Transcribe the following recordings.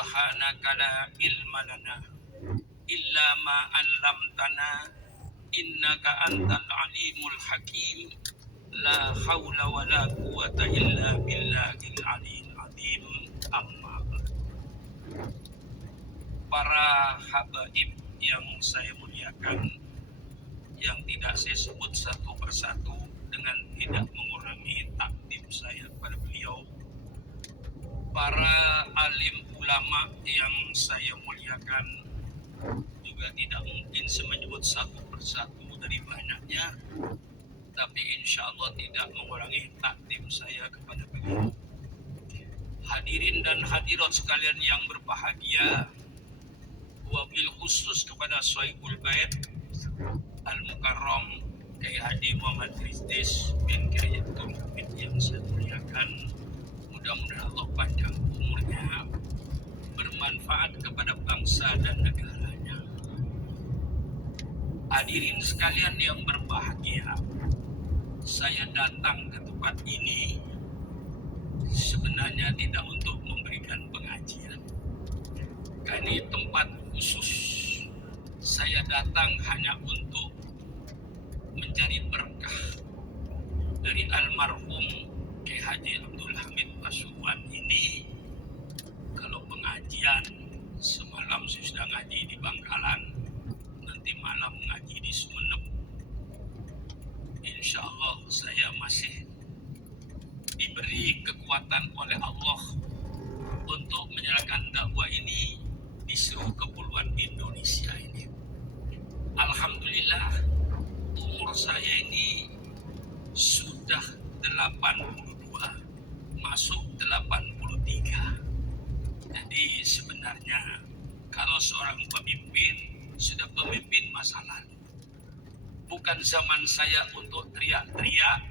subhanaka la ilma lana illa ma 'allamtana innaka antal alimul hakim. La haula wa la quwata illa billahil aliyil azim. Amma ba'd. Para habaib yang saya muliakan, yang tidak saya sebut satu persatu dengan tidak mengurangi takdim saya kepada beliau, para alim ulama yang saya muliakan, juga tidak mungkin saya menyebut satu persatu dari banyaknya, tapi insya Allah tidak mengurangi takdim saya kepada beliau. Hadirin dan hadirat sekalian yang berbahagia, wabil khusus kepada Sohibul Bait Al-Mukarram Kiai Haji Muhammad Rizdes bin Kiai Abdul Hamid yang saya muliakan. Mudah-mudahan Allah panjang umurnya, bermanfaat kepada bangsa dan negaranya. Hadirin sekalian yang berbahagia, saya datang ke tempat ini sebenarnya tidak untuk memberikan pengajian. Karena ini tempat khusus. Saya datang hanya untuk mencari berkah dari almarhum Kiai Haji Abdul Hamid Pasuruan ini. Kalau pengajian, semalam saya sudah ngaji di Bangkalan, nanti malam ngaji di Sumeneb. Insya Allah saya masih diberi kekuatan oleh Allah untuk menyerahkan dakwah ini di seluruh kepulauan Indonesia ini. Alhamdulillah, umur saya ini sudah 82, masuk 83. Jadi sebenarnya kalau seorang pemimpin sudah pemimpin masa lalu. Bukan zaman saya untuk teriak-teriak,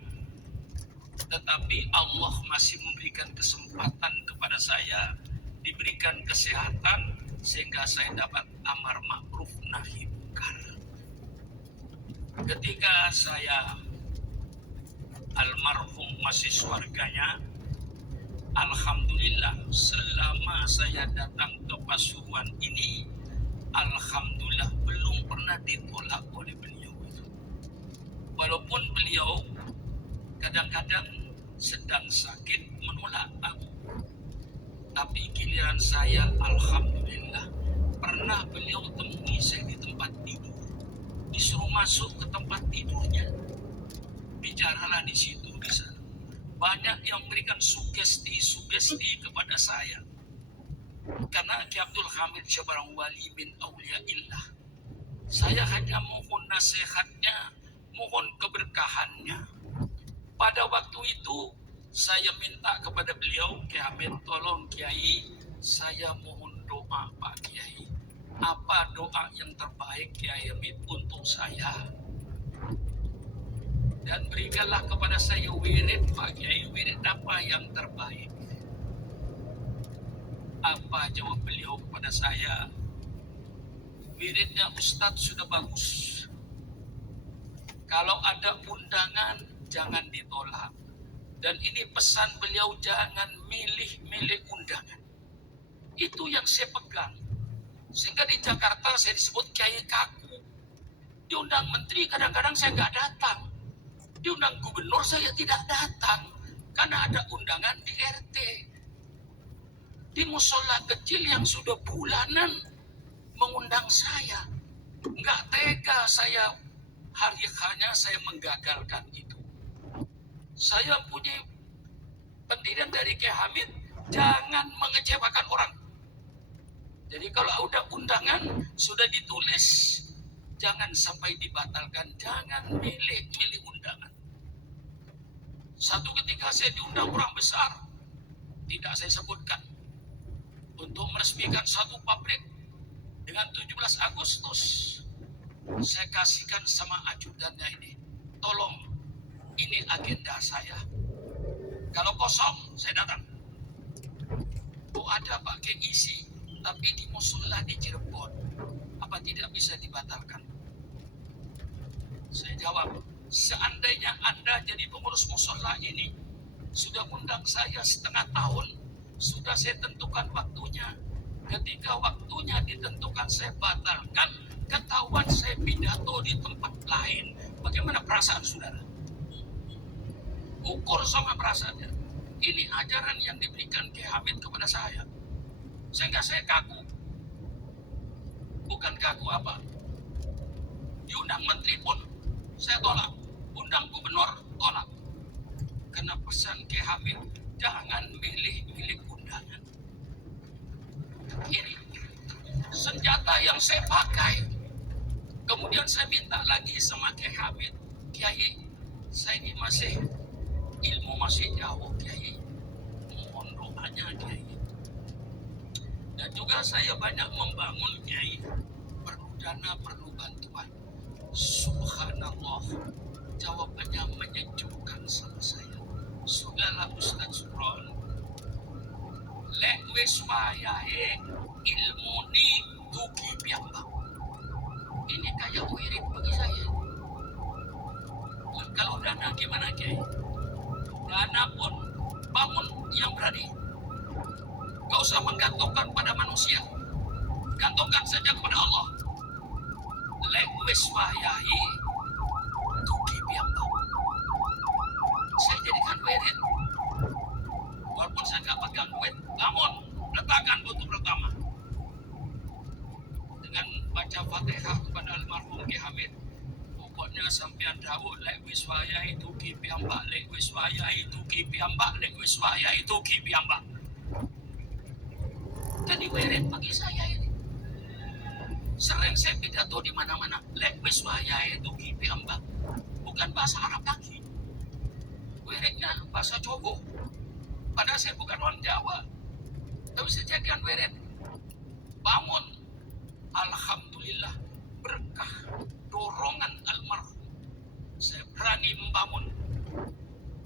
tetapi Allah masih memberikan kesempatan kepada saya, diberikan kesehatan sehingga saya dapat amar ma'ruf nahi munkar. Ketika saya almarhum masih surganya, alhamdulillah selama saya datang ke Pasuruan ini, alhamdulillah belum pernah ditolak oleh beliau. Walaupun beliau kadang-kadang sedang sakit menolak aku, tapi giliran saya alhamdulillah pernah beliau temui saya di tempat tidur, disuruh masuk ke tempat tidurnya, bicaralah di situ di sana. Banyak yang memberikan sugesti kepada saya, karena Ki Abdul Hamid seorang wali min auliyaillah. Saya hanya mohon nasihatnya, mohon keberkahannya. Pada waktu itu saya minta kepada beliau, Kiai Hamid, tolong Kiai, saya mohon doa Pak Kiai. Apa doa yang terbaik Kiai Hamid untuk saya? Dan berikanlah kepada saya wirid Pak Kiai, wirid apa yang terbaik? Apa jawab beliau kepada saya? Wiridnya Ustadz sudah bagus. Kalau ada undangan jangan ditolak. Dan ini pesan beliau, jangan milih-milih undangan. Itu yang saya pegang. Sehingga di Jakarta saya disebut Kiai Kaku. Diundang menteri kadang-kadang saya nggak datang. Diundang gubernur saya tidak datang. Karena ada undangan di RT. Di musola kecil yang sudah bulanan mengundang saya. Nggak tega saya, hanya saya menggagalkan itu. Saya punya pendirian dari Kiai Hamid, jangan mengecewakan orang. Jadi kalau udah undangan sudah ditulis, jangan sampai dibatalkan, jangan milih-milih undangan. Satu ketika saya diundang orang besar, tidak saya sebutkan, untuk meresmikan satu pabrik dengan 17 Agustus. Saya kasihkan sama ajudannya ini, tolong, ini agenda saya. Kalau kosong, saya datang. Oh ada Pak Kiai isi, tapi di musola di Cirebon, apa tidak bisa dibatalkan? Saya jawab, seandainya Anda jadi pengurus musola ini, sudah undang saya setengah tahun, sudah saya tentukan waktunya. Ketika waktunya ditentukan saya batalkan, ketahuan saya pidato di tempat lain. Bagaimana perasaan saudara? Ukur sama perasaannya. Ini ajaran yang diberikan Kiai Hamid kepada saya. Sehingga saya kaku. Bukan kaku apa? Diundang menteri pun saya tolak. Undang gubernur, tolak. Karena pesan Kiai Hamid, jangan milih-milih undangan. Ini senjata yang saya pakai. Kemudian saya minta lagi sama Kiai Hamid, Kiai, saya ini ilmu masih jauh, Kiai. Mohon doanya, Kiai. Dan juga saya banyak membangun, Kiai. Perlu dana, perlu bantuan. Subhanallah, jawabannya menyejukkan sama saya. Sudahlah Ustaz Subron, lek wis wayahe ilmu ni tuki piyambak. Ini kayak wirid bagi saya. Kalau dana gimana, Kiai? Dana pun bangun yang berani. Gak usah menggantungkan pada manusia, gantungkan saja kepada Allah. Lek wis wayahe tuki piyambak. Saya jadikan wirid. Walaupun saya gak pegang duit, namun letakkan butuh pertama dengan baca Fatihah kepada almarhum Kiai Hamid. Pokoknya sampean dawuh lek wis wayahe tuki piyambak, lek wis wayahe tuki piyambak, lek wis wayahe tuki piyambak. Jadi wirid bagi saya ini. Sering saya pidato di mana-mana, lek wis wayahe tuki piyambak. Bukan bahasa Arab lagi. Wiridnya bahasa Jawa. Padahal saya bukan orang Jawa. Tapi saya jadikan wirid. Bangun. Alhamdulillah. Berkah dorongan almarhum. Saya berani membangun.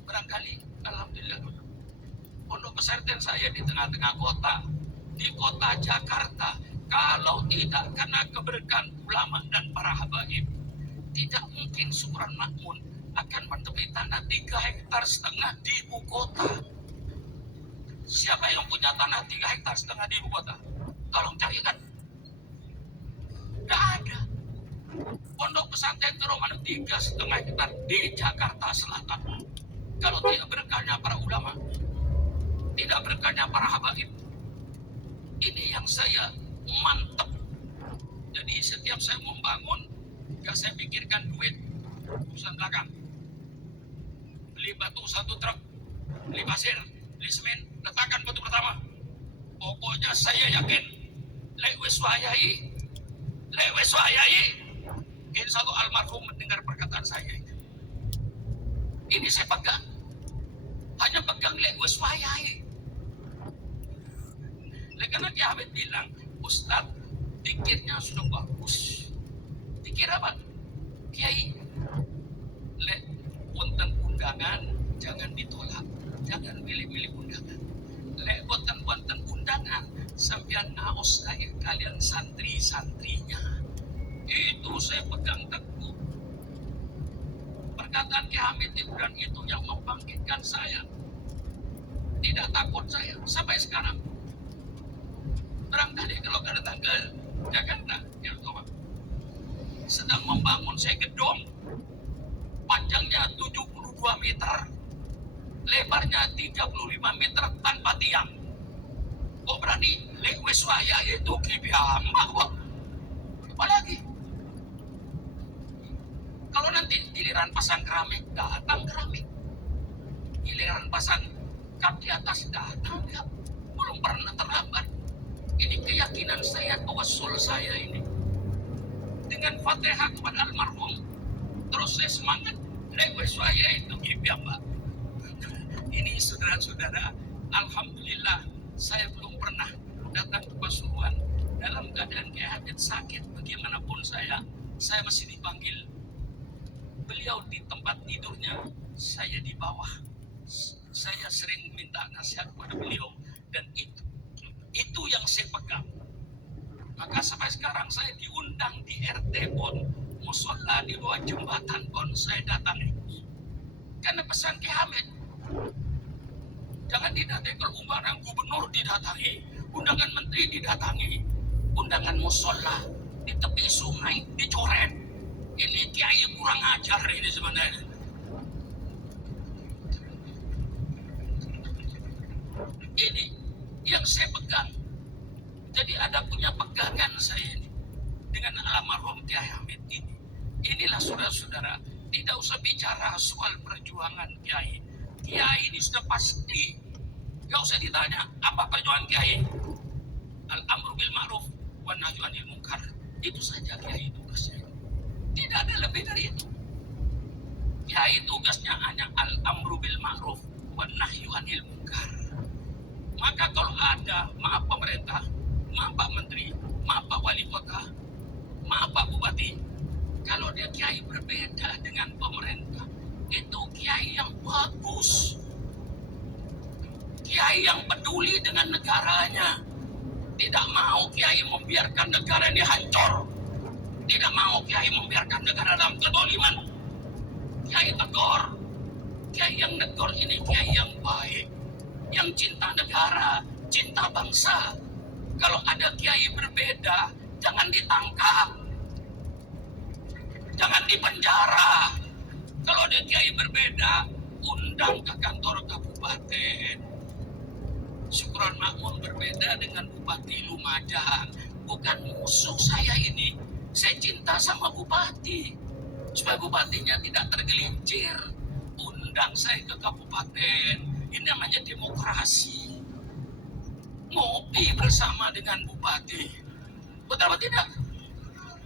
Barangkali, alhamdulillah. Pondok pesantren saya di tengah-tengah kota. Di kota Jakarta. Kalau tidak karena keberkahan ulama dan para habaib, tidak mungkin Subron Makmun akan mentepi tanah 3,5 hektar di ibu kota. Siapa yang punya tanah 3,5 hektar di ibu kota? Tolong carikan. Tidak ada. Pondok pesantren Roman 3,5 hektar di Jakarta Selatan. Kalau tidak berkahnya para ulama, tidak berkahnya para habaib, ini yang saya mantap. Jadi setiap saya membangun, gak saya pikirkan duit urusan belakang. Beli batu 1 truk, beli pasir, beli semen, letakkan batu pertama. Pokoknya saya yakin lek wis wayahe, mungkin satu almarhum mendengar perkataan saya ini. Ini saya pegang, hanya pegang lek wis wayahe. Karena Kiai Hamid bilang, Ustaz, dikirnya sudah bagus. Dikir apa? Kiai, lek wonten undangan jangan ditolak, jangan milih-milih undangan. Lek wonten undangan sampean ngaos saya kalian santri-santrinya. Itu saya pegang teguh. Perkataan Kiai Hamid dan itu yang membangkitkan saya. Tidak takut saya sampai sekarang. Barangkali kalau datang ke Jakarta, ya coba. Sedang membangun saya gedung, panjangnya 72 meter, lebarnya 35 meter tanpa tiang. Kok berani? Lek wis wayahe itu kibiambak kok. Apalagi? Kalau nanti giliran pasang keramik, datang keramik. Giliran pasang kap di atas, datang kap. Belum pernah terlambat. Ini keyakinan saya, tawassul saya ini. Dengan Fatihah kepada almarhum, terus saya semangat. Lewat saya itu Mbak. Ini saudara-saudara, alhamdulillah saya belum pernah datang ke Pasuruan dalam keadaan Kiai Hamid sakit. Bagaimanapun saya masih dipanggil. Beliau di tempat tidurnya, saya di bawah. Saya sering minta nasihat kepada beliau dan itu yang saya pegang. Maka sampai sekarang saya diundang di RT pun, musola di bawah jembatan pun saya datangi. Karena pesan Kiai Hamid, jangan didatangi, kalau umbaran gubernur didatangi, undangan menteri didatangi, undangan musola di tepi sungai dicoret. Ini kiai kurang ajar ini sebenarnya. Ini yang saya pegang. Jadi ada punya pegangan saya ini dengan almarhum Kiai Hamid ini. Inilah saudara-saudara, tidak usah bicara soal perjuangan Kiai. Kiai ini sudah pasti. Gak usah ditanya apa perjuangan Kiai. Al-amru bil ma'ruf wa nahyu 'anil munkar. Itu saja Kiai tugasnya. Tidak ada lebih dari itu. Kiai tugasnya hanya al-amru bil ma'ruf wa nahyu 'anil munkar. Maka kalau ada, maaf pemerintah, maaf Pak Menteri, maaf Pak Wali Kota, maaf Pak Bupati, kalau dia kiai berbeda dengan pemerintah, itu kiai yang bagus, kiai yang peduli dengan negaranya, tidak mau kiai membiarkan negara ini hancur, tidak mau kiai membiarkan negara dalam kezaliman. Kiai tegur, kiai yang negur ini kiai yang baik, yang cinta negara, cinta bangsa. Kalau ada kiai berbeda, jangan ditangkap, jangan dipenjara. Kalau ada kiai berbeda, undang ke kantor kabupaten. Syukron Makmun berbeda dengan Bupati Lumajang. Bukan musuh saya ini. Saya cinta sama Bupati, supaya Bupatinya tidak tergelincir. Undang saya ke kabupaten. Ini namanya demokrasi. Ngopi bersama dengan Bupati. Betul atau tidak?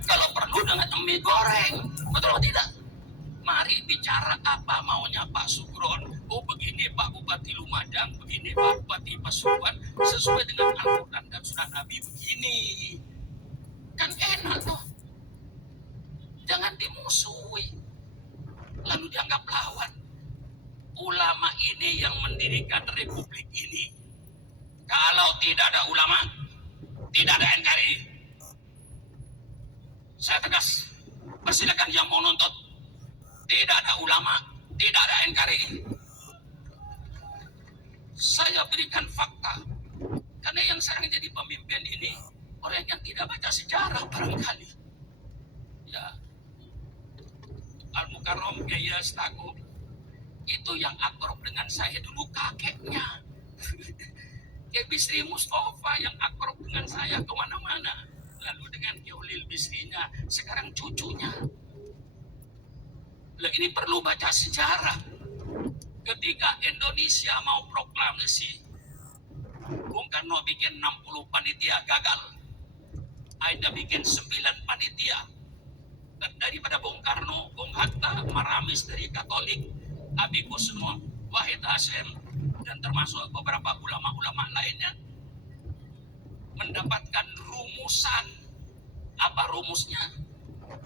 Kalau perlu dengan mie goreng. Betul atau tidak? Mari bicara apa maunya Pak Sugron. Oh begini Pak Bupati Lumajang, begini Pak Bupati Pasuruan, sesuai dengan Al-Quran dan Sunnah Nabi begini. Kan enak toh. Jangan dimusuhi, lalu dianggap lawan. Ulama ini yang mendirikan republik ini. Kalau tidak ada ulama, tidak ada NKRI. Saya tegas, persilakan yang mau nuntut. Tidak ada ulama, tidak ada NKRI. Saya berikan fakta, karena yang sekarang jadi pemimpin ini orang yang tidak baca sejarah barangkali. Ya, Al-Mukarram Kiai Stakuf itu yang akrab dengan saya dulu kakeknya. Kiai Bisri Mustafa yang akrab dengan saya kemana-mana. Lalu dengan Kiai Ulil Bisrinya, sekarang cucunya. Lah ini perlu baca sejarah. Ketika Indonesia mau proklamasi, Bung Karno bikin 60 panitia gagal. Aida bikin 9 panitia. Daripada Bung Karno, Bung Hatta, Maramis dari Katolik, Abi Kusno, Wahid Hasyim, dan termasuk beberapa ulama-ulama lainnya mendapatkan rumusan. Apa rumusnya?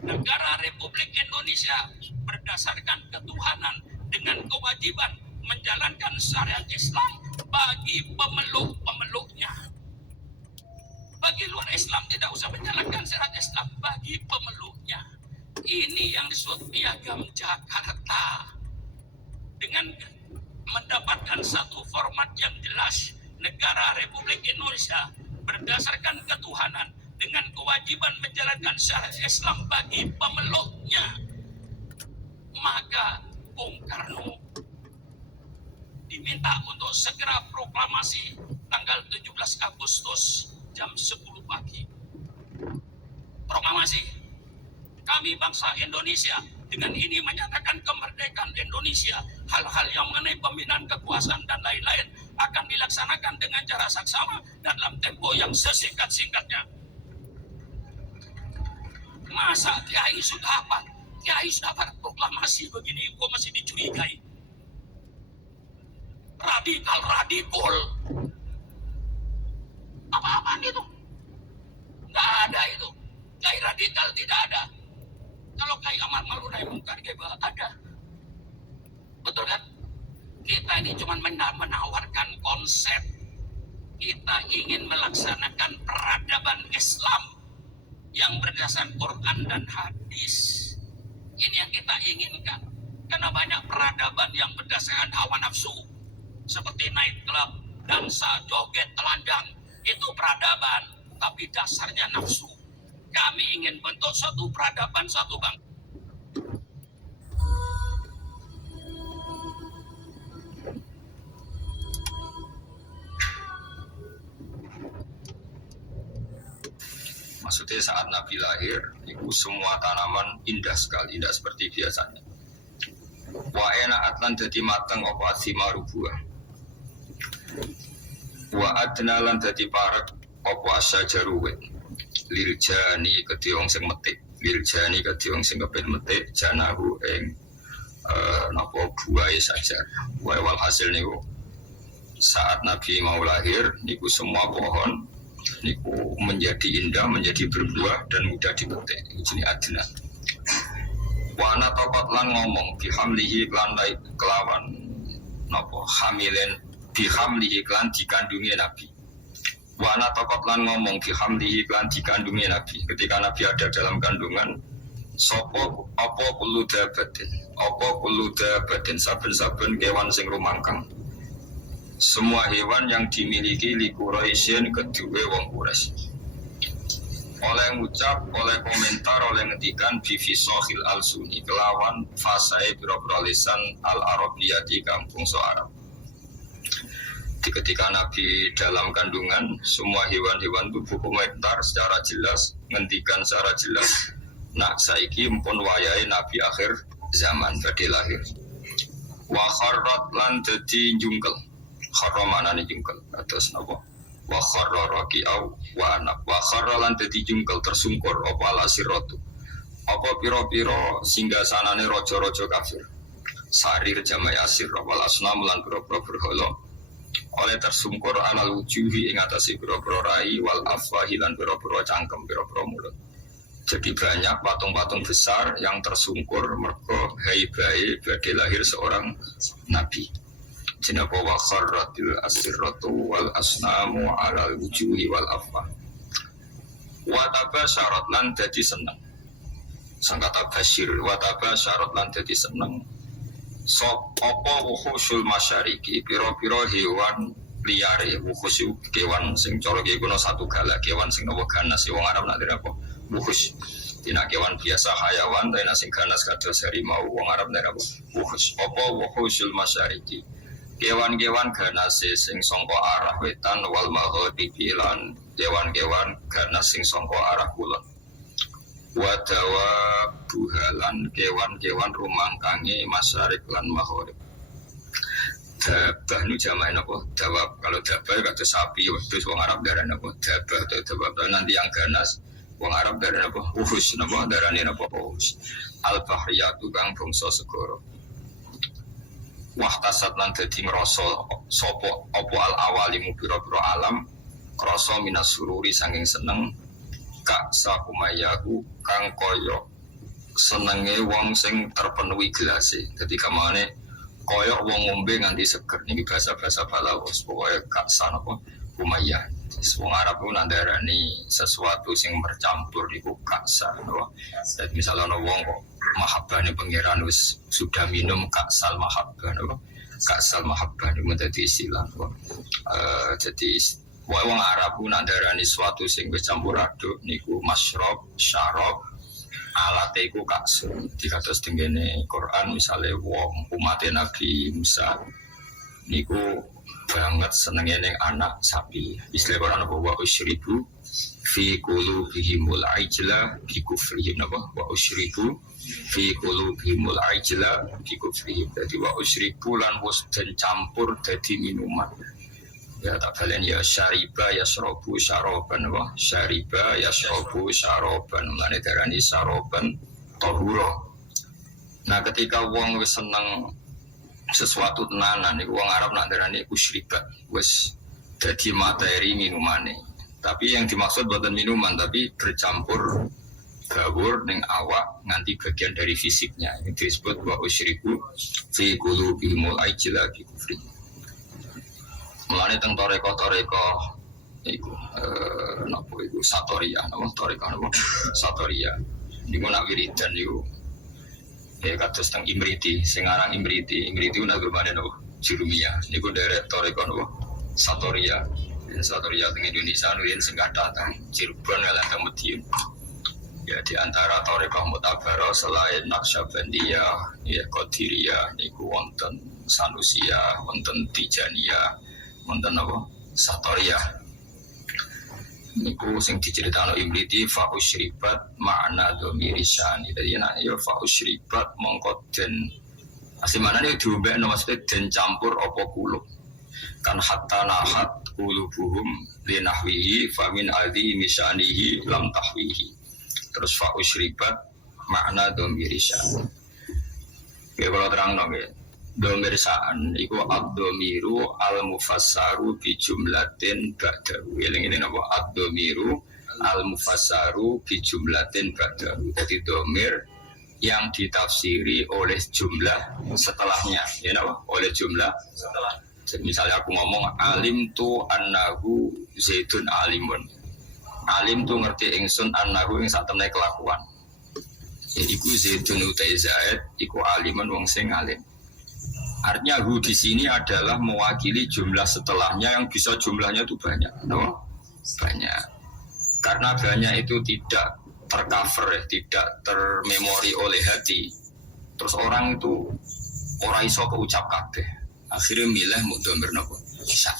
Negara Republik Indonesia berdasarkan ketuhanan dengan kewajiban menjalankan syariat Islam bagi pemeluk-pemeluknya. Bagi luar Islam tidak usah menjalankan syariat Islam, bagi pemeluknya. Ini yang disebut Piagam Jakarta. Dengan mendapatkan satu format yang jelas, negara Republik Indonesia berdasarkan ketuhanan dengan kewajiban menjalankan syariat Islam bagi pemeluknya. Maka Bung Karno diminta untuk segera proklamasi tanggal 17 Agustus jam 10 pagi. Proklamasi, kami bangsa Indonesia dengan ini menyatakan kemerdekaan Indonesia. Hal-hal yang mengenai pembinaan kekuasaan dan lain-lain akan dilaksanakan dengan cara saksama dalam tempo yang sesingkat-singkatnya. Masa Kiai sudah apa? Kiai sudah pada proklamasi begini, kok masih dicurigai? Radikal. Apa-apaan itu? Nggak ada itu. Kiai radikal tidak ada. Kalau Kiai Amar Ma'ruf nahi munkar ada. Betul kan? Kita ini cuma menawarkan konsep. Kita ingin melaksanakan peradaban Islam yang berdasarkan Quran dan hadis. Ini yang kita inginkan. Karena banyak peradaban yang berdasarkan hawa nafsu. Seperti night club, dansa, joget, telanjang. Itu peradaban, tapi dasarnya nafsu. Kami ingin bentuk satu peradaban, satu bangsa. Maksudnya saat Nabi lahir, itu semua tanaman indah sekali, indah seperti biasanya. Wa enak atlan dadi mateng apa asimaru buah. Wa adna lan dadi parek apa asyajaru wit. Lil jani kedhi wong sing metik, lil jani kedhi wong sing kepet metik janahu ing napa buahe sajar. Wa wal hasil niku saat Nabi mau lahir niku semua pohon niku menjadi indah, menjadi berbuah dan mudah dipetik. Ini adna. Wana topat lan ngomong bihamlihi klan kelawan napa hamilen bihamlihi klan dikandungi Nabi. Wana topat lan ngomong bihamlihi klan dikandungi Nabi. Ketika Nabi ada dalam kandungan, sopo apa kullu dabatin saben-saben kewan sing rumangkang. Semua hewan yang dimiliki li Quraisyin kedua wong Quraisy. Oleh ngucap, oleh komentar, oleh ngetikan bifisohil al-suni kelawan fasai biro-biro lisan al-arabiyati kampung so Arab. Ketika Nabi dalam kandungan, semua hewan-hewan itu berkomentar secara jelas, ngentikan secara jelas. Nak saiki mpun wayai Nabi akhir zaman badhe lahir. Wa kharrat lan dadi jungkel. Kharra maknane jungkel. Terus napa? Wa kharra raqi'au wa anak. Wa kharra lan dadi jungkel tersungkur apa alasiratu. Apa pira-pira singgasanane raja-raja kafir. Sarir jamai asir wal asnam lan pira-pira berhala. Oleh tersungkur alal wujuhi ing atase pira-pira rai wal afwahi lan pira-pira cangkem pira-pira mulut. Jadi banyak patung-patung besar yang tersungkur mergo haibae badhe lahir seorang nabi. Jenapa wa kharratil asirratu wal asnamu alal wujuhi wal afwah. Wa tabasyarat lan dadi seneng. Sangkata basyir wa tabasyarat lan dadi seneng. Sop apa wuhusul masyariki pira-pira hewan liyare wuhus kewan sing cara iki kuna satu galak kewan sing apa ganas wong Arab nak apa wuhus dina kewan biasa hayawan tapi sing ganas kados harimau wong Arab nak apa wuhus apa wuhusul masyariki kewan-kewan ganase sing sangka arah wetan wal maghribi lan kewan-kewan ganas sing sangka arah kulon. Wadawa buhalan kewan-kewan rumangkange masyarik lan maghrib. Dabah nu jamae napa? Dawab. Kalau dabah kata sapi wedhus wong Arab darane napa? Dabah atau dawab. Nanti yang ganas wong Arab darane napa? Uhus napa darane napa? Uhus. Al bahriyatu kang bangsa segara. Wah tasat lan dadi ngrasa sapa apa al awalimu pira-pira alam krasa minas sururi saking seneng Kak sakumayaku kang koyo senenge wong sing terpenuhi gelase. Dadi kamane koyo wong ngombe nganti seger niki bahasa-bahasa Balawas pokoke kak sanapa kumayah. Wong Arab ku nandarani sesuatu sing bercampur niku kaksa. Jadi misalnya ana wong kok mahabbane pangeran wis sudah minum kaksal mahabbah napa? Kaksal mahabbah niku dadi istilah. Jadi wong Arab ku nandarani suatu sing wis campur aduk niku masyrab, syarab, alate iku kaksu. Dikados tengene Quran misale wong umat Nabi Musa niku banget senenge ning anak sapi. Istilah Quran apa wa usyribu fi qulubihimul ajla bi kufrihim napa wa usyribu fi qulubihimul ajla bi kufrihim. Dadi wa usyribu lan wis den campur dadi minuman. Ya tak kalian ya syariba yasrobu syaroban wah syariba yasrobu syaroban mulane darani syaroban tahura. Nah ketika wong wis seneng sesuatu tenanan iku wong Arab nak darani usyribat wis dadi materi minumane. Tapi yang dimaksud bukan minuman tapi bercampur gawur ning awak nganti bagian dari fisiknya. Ini disebut wa usyribu fi qulubihimul ajla bi kufri. Mulane teng toreko-toreko iku napa iku satoria napa toreko napa satoria niku nak wiridan niku ya kados teng Imriti sing aran Imriti nak gumane napa Jurumiyah niku derek toreko napa satoria Satoria teng Indonesia nuyen sing kathah teng Cirebon lan teng Madiun. Ya di antara Thariqah Mu'tabarah selain Naqsyabandiyah, ya Qadiriyah niku wonten Sanusiyah, wonten Tijaniyah, wonten apa? Satoriyah. Niku sing diceritakno Imriti fa usyribat ma'na dhamirisan. Dadi nek ya fa usyribat mongko den asli manane diombekno maksudnya den campur apa kulub. Kan hatta nahat qulubuhum linahwihi fa min aldi misanihi lam tahwihi. Terus fa usyribat makna dhamirisan. Ya kalau terang dong ya. Dhamirsaan iku ad-dhamiru al-mufassaru bi jumlatin ba'dahu. Eling-eling napa ad-dhamiru al-mufassaru bi jumlatin ba'dahu. Jadi dhamir yang ditafsiri oleh jumlah setelahnya. Ya napa? Oleh jumlah setelah. Jadi misalnya aku ngomong alim tu annahu zaidun alimun. Alim tu ngerti ingsun annahu ing sak temne kelakuan. Jadi ku zaidun utai zaid iku alimun wong sing alim. Artinya hu di sini adalah mewakili jumlah setelahnya yang bisa jumlahnya itu banyak, no? Banyak. Karena banyak itu tidak tercover, tidak termemori oleh hati. Terus orang itu ora iso keucap kabeh. Akhirnya milih mudhamir napa? Bisa.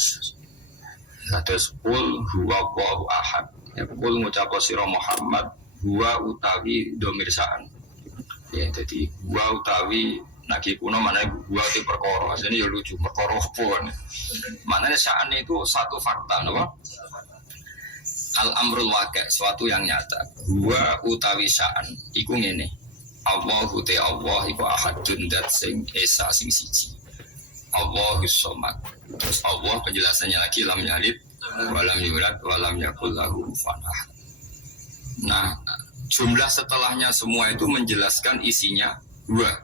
Terus qul huwa Allahu ahad. Ya qul ngucap sira Muhammad huwa utawi dhamir sa'an. Ya jadi huwa utawi naki kuno mana gua ti perkara, asline ya lucu perkara apa. Maknanya sa'an itu satu fakta, napa? Al-amrul waqi', suatu yang nyata. Gua utawi sa'an iku ngene. Allahu te Allah iku ahadun dat sing esa sing siji. Allahus somad. Terus Allah penjelasannya lagi lam yalid wa lam yulad wa lam yakul lahu kufuwan ahad. Nah, jumlah setelahnya semua itu menjelaskan isinya gua.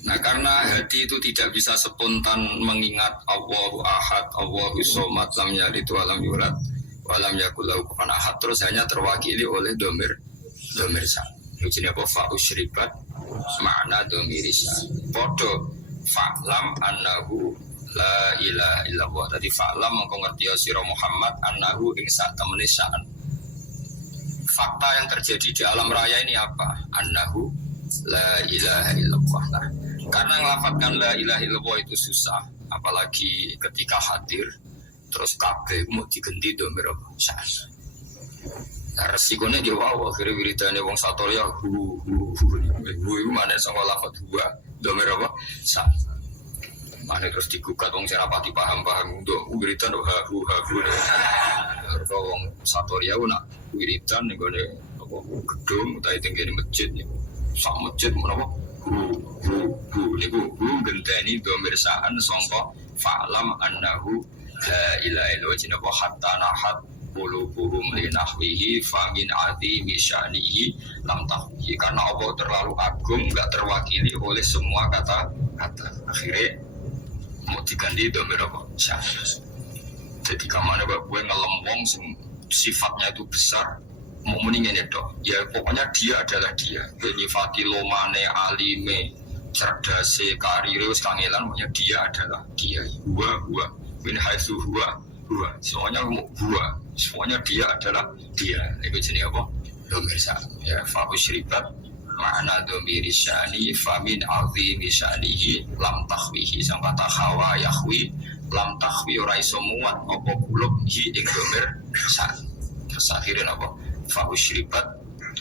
Nah karena hati itu tidak bisa spontan mengingat Allahu ahad, Allahu somad, lam yalid wa lam yulad wa lam yakul lahu kufuwan ahad, terus hanya terwakili oleh dhamir sa. Ini apa fa usyribat makna dhamirisan. Podo fa'lam annahu la ilaha illallah. Tadi fa'lam mengko ngerti sira Muhammad annahu ing sak temene sa'an. Fakta yang terjadi di alam raya ini apa? Annahu la ilaha illallah. Nah, karena ngelafatkan la ilaha illallah itu susah, apalagi ketika hadir terus kabeh mau diganti dhamir sa'an. Nah, resikonya dia wow, akhirnya wiridane wong Satoria hu itu mana sama lafad huwa dhamir apa? Sa'an. Mana terus digugat wong serapati paham-paham untuk wiridan hu. Kalau wong Satoria nak wiridan nih gue gedung utawa tenggene masjid nih. Sak masjid menapa hu niku genteni dhamir sa'an sangka fa'lam annahu la ilaha illallah hatta nahat qulubuhum linahwihi fa min azimi sya'nihi lam tahwi. Karena Allah terlalu agung enggak terwakili oleh semua kata-kata. Akhirnya mau diganti dhamir apa? Sa'an. Jadi kamane gue ngelempong sifatnya itu besar. Mau mendingin itu, ya pokoknya dia adalah dia. Jadi fatilomane, alime, cerdase, karirnya, kangelan, pokoknya dia adalah dia. Huwa, min haitsu huwa. Semuanya huwa, semuanya dia adalah dia. Itu jenis apa? Dhamir sa. Ya, fa usyribat ma'na dhamir sya'ni fa min azimi sya'nihi lam tahwihi. Sampai takhawa yahwi lam tahwi ora iso muat apa kulub hi ing dhamir sa. Terus akhirnya apa? Fa usyribat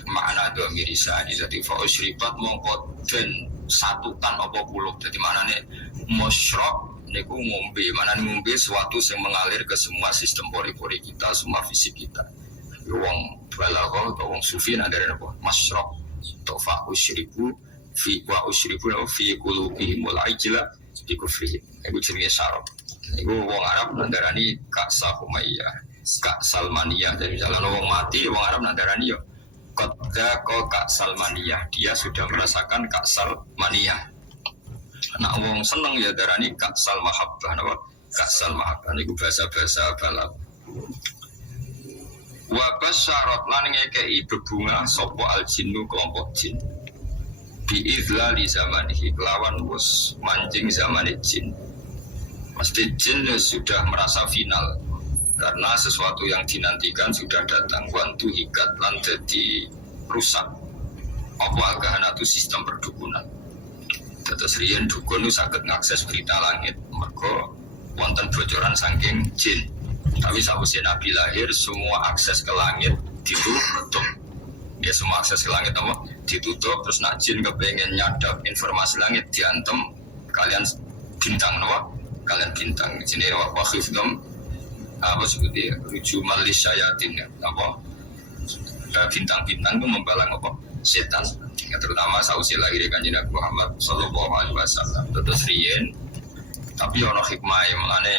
makna dhamirisan. Jadi fa usyribat mongko den satukan apa kulub. Jadi maknane musyrok niku ngombe, maknane ngombe sesuatu yang mengalir ke semua sistem pori-pori kita, semua fisik kita. Wong balaghah atau wong sufi nak dari apa? Masyrok. To fa usyribu fi wa usyribu fi qulubihim wal ajla bi kufrihim. Iku jenenge syarab. Iku wong Arab nandarani Ka'sa Humayyah. Kak Salmaniyah. Jadi misalnya orang mati, orang Arab nandarani yo Qadda ko Kak Salmaniyah. Dia sudah merasakan Kak Salmaniyah. Nah orang seneng ya darani Kak Salmahabbah. Kak Salmahabbah ini bahasa-bahasa balap. Wabas syarat lan ngekei bebunga sopo al jinnu kelompok jin. Bi'idlali zamanihi kelawan wus mancing zamani jin. Pasti jin sudah merasa final. Karena sesuatu yang dinantikan sudah datang, wantu hikat lan jadi rusak. Apa agak itu sistem perdukunan. Terus riyen dukun itu saged ngakses berita langit. Mergo wonten bocoran saking jin. Tapi sausé Nabi lahir, semua akses ke langit ditutup. Ya semua akses ke langit apa? Ditutup. Terus nak jin kepengen nyadap informasi langit diantem kalian bintang apa? Kalian bintang. Jenenge waqifdom apa sebutnya rujumal lisyayatin apa? Bintang-bintang itu membalang apa? Setan. Ya, terutama sausi lahir Kanjeng Nabi Muhammad sallallahu alaihi wasallam. Terus riyen tapi ono hikmah mulane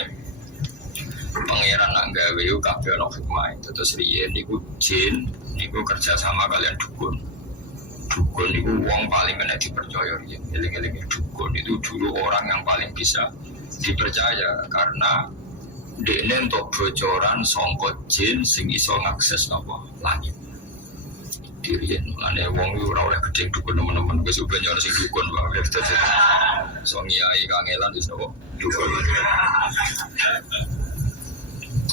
pangeran nak gawe yo kabeh ono hikmah. Terus riyen niku jin niku kerja sama kalian dukun. Dukun niku wong paling kena dipercaya riyen. Eling-eling dukun itu dulu orang yang paling bisa dipercaya karena dekne entuk bocoran sangka jin sing iso ngakses apa langit. Dirian, mana wong itu ora oleh gedeng dukun teman-teman, wis uben yo sing dukun wae dadi. So ngiyai kangelan wis apa dukun.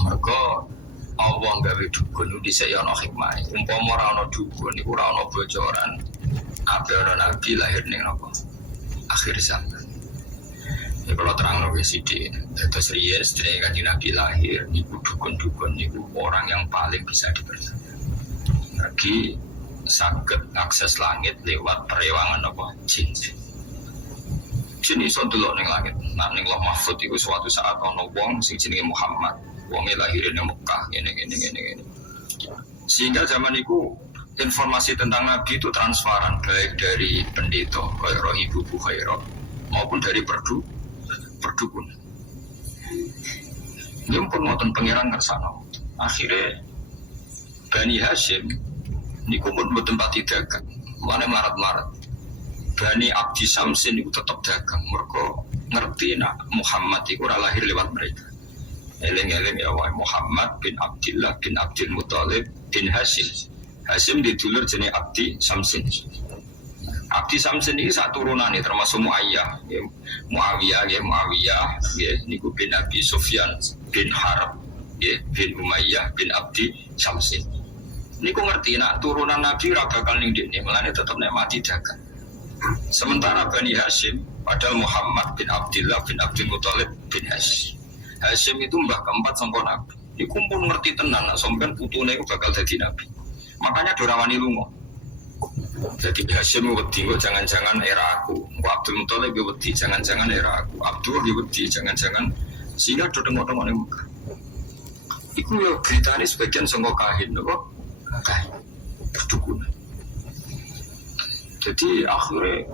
Mergo Allah gawe dukun itu dhisik yo ana hikmah. Umpama ora ana dukun iku ora ana bocoran. Ape ora nabi lahir ning apa? Akhir zaman. Ya kalau terang lagi sidik, terus riyen sedaya Kanjeng Nabi lahir, niku dukun-dukun niku orang yang paling bisa dipercaya. Lagi saged akses langit lewat perewangan apa jin. Jin iso delok ning langit. Nak ning Lauh Mahfuz iku suatu saat ana wong sing jenenge Muhammad. Wonge lahir ning Mekah ngene. Sehingga zaman itu informasi tentang Nabi itu transparan baik dari pendeta kaya Ibu Bukhairah maupun dari perdukun. Ini pun ngoten pangeran kersana. Akhirnya Bani Hashim niku pun mboten pati dagang. Mane marat-marat. Bani Abdi Samsin niku tetep dagang. Mergo ngerti nak Muhammad iku ora lahir lewat mereka. Eling-eling ya wae Muhammad bin Abdullah bin Abdul Muthalib bin Hashim. Hashim didulur jenenge Abdi Samsin. Abdi Samsin ini sak turunane termasuk Muayyah, ya, Muawiyah, ya, niku bin Abi Sufyan bin Harb, ya, bin Umayyah bin Abdi Samsin. Niku ngerti nak turunan Nabi ora bakal ning dekne, melane tetep nek mati dagang. Sementara Bani Hashim, padahal Muhammad bin Abdullah bin Abdul Muthalib bin Hashim. Hashim itu mbah keempat sangka Nabi. Niku pun ngerti tenan nak sampean putune iku bakal dadi Nabi. Makanya dorawani lunga. Jadi Hashim wedi kok jangan-jangan era aku. Kok Abdul Muthalib wedi jangan-jangan era aku. Abdul wedi jangan-jangan sehingga do tengok-tengok ning Mekah. Iku yo beritane sebagian sangka kahin kok. Perdukunan. Jadi akhirnya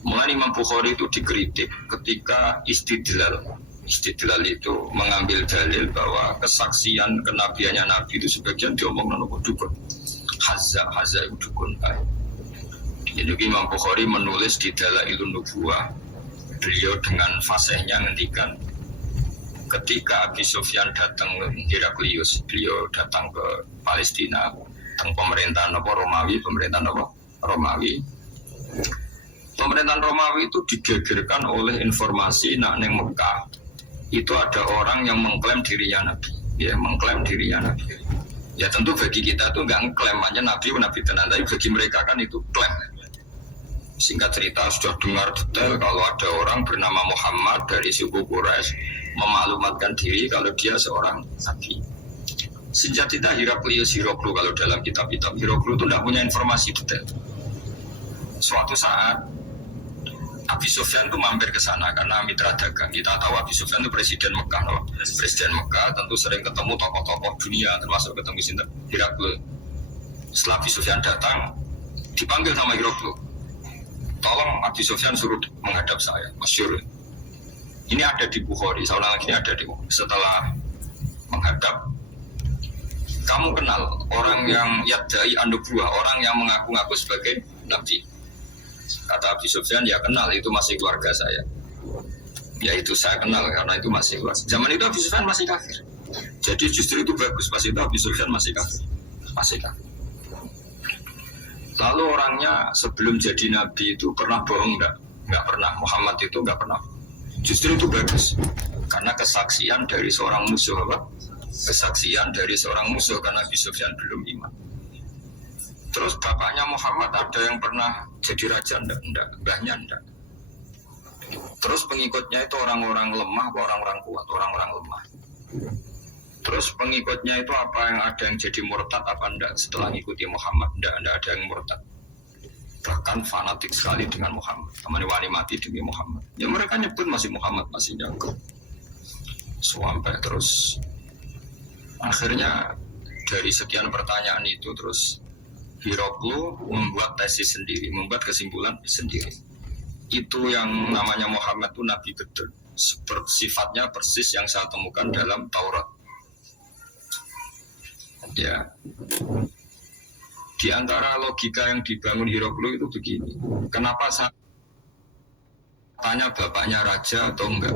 mulai Imam Bukhari itu dikritik ketika istidlal itu mengambil dalil bahwa kesaksian kenabiannya Nabi itu sebagian diomong nono dukun. Hazza itu dukun. Jadi Imam Bukhari menulis di Dalailun Nubuwah, beliau dengan fasihnya ngendikan ketika Abi Sufyan datang Heraklius, beliau datang ke Palestina, tentang pemerintahan Romawi. Pemerintahan Romawi itu digegerkan oleh informasi nak neng Mekah itu ada orang yang mengklaim dirinya Nabi, ya mengklaim dirinya Nabi. Ya tentu bagi kita itu nggak ngeklaim aja Nabi tenan, tapi bagi mereka kan itu klaim. Singkat cerita sudah dengar detail kalau ada orang bernama Muhammad dari suku Quraisy memaklumatkan diri kalau dia seorang nabi. Sejak kita Heraklius kalau dalam kitab-kitab Heraklius itu tidak punya informasi detail. Suatu saat Abi Sufyan itu mampir ke sana karena mitra dagang. Kita tahu Abi Sufyan itu presiden Mekah, no? Presiden Mekah tentu sering ketemu tokoh-tokoh dunia, termasuk ketemu sinten Heraklius. Setelah Abi Sufyan datang, dipanggil sama Heraklius. Tolong Abi Sufyan suruh menghadap saya, masyhur. Ini ada di Bukhari, seorang lagi ini ada di Bukhari. Setelah menghadap, kamu kenal orang yang yadai an-nubuwah, orang yang mengaku-ngaku sebagai nabi. Kata Abi Sufyan, ya kenal, itu masih keluarga saya. Ya itu saya kenal karena itu masih keluarga. Zaman itu Abi Sufyan masih kafir. Jadi justru itu bagus, pas itu Abi Sufyan masih kafir. Lalu orangnya sebelum jadi nabi itu pernah bohong enggak? Enggak pernah. Muhammad itu enggak pernah. Justru itu bagus. Karena kesaksian dari seorang musuh apa? kesaksian dari seorang musuh karena Abi Sufyan belum iman. Terus bapaknya Muhammad ada yang pernah jadi raja? Enggak, mbahnya enggak. Terus pengikutnya itu orang-orang lemah, orang-orang kuat, orang-orang lemah. Terus pengikutnya itu apa yang ada yang jadi murtad apa enggak setelah ngikuti Muhammad? Enggak ada yang murtad. Bahkan fanatik sekali dengan Muhammad. Amani wani mati demi Muhammad. Ya mereka nyebut masih Muhammad, masih jago. Sampai terus akhirnya dari sekian pertanyaan itu terus Hiroklu membuat tesis sendiri, membuat kesimpulan sendiri. Itu yang namanya Muhammad itu Nabi betul. Sifatnya persis yang saya temukan dalam Taurat. Ya. Di antara logika yang dibangun Hiroklu itu begini. Kenapa saya tanya bapaknya raja atau enggak?